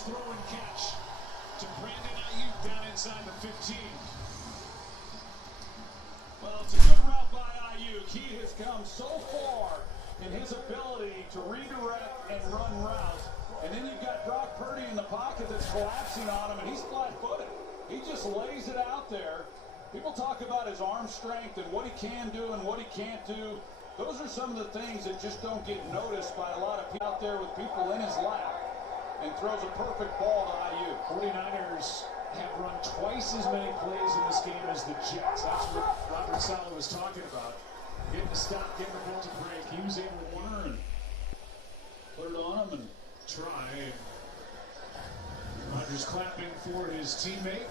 Nice throw and catch to Brandon Ayuk down inside the 15. Well, it's a good route by Ayuk. He has come so far in his ability to redirect and run routes. And then you've got Brock Purdy in the pocket that's collapsing on him, and he's flat-footed. He just lays it out there. People talk about his arm strength and what he can do and what he can't do. Those are some of the things that just don't get noticed by a lot of people out there with people in his lap, and throws a perfect ball to Ayuk. 49ers have run twice as many plays in this game as the Jets. That's what Robert Saleh was talking about. Getting the stop, getting the ball to break. He was able to learn. Put it on him and try. Rodgers clapping for his teammate.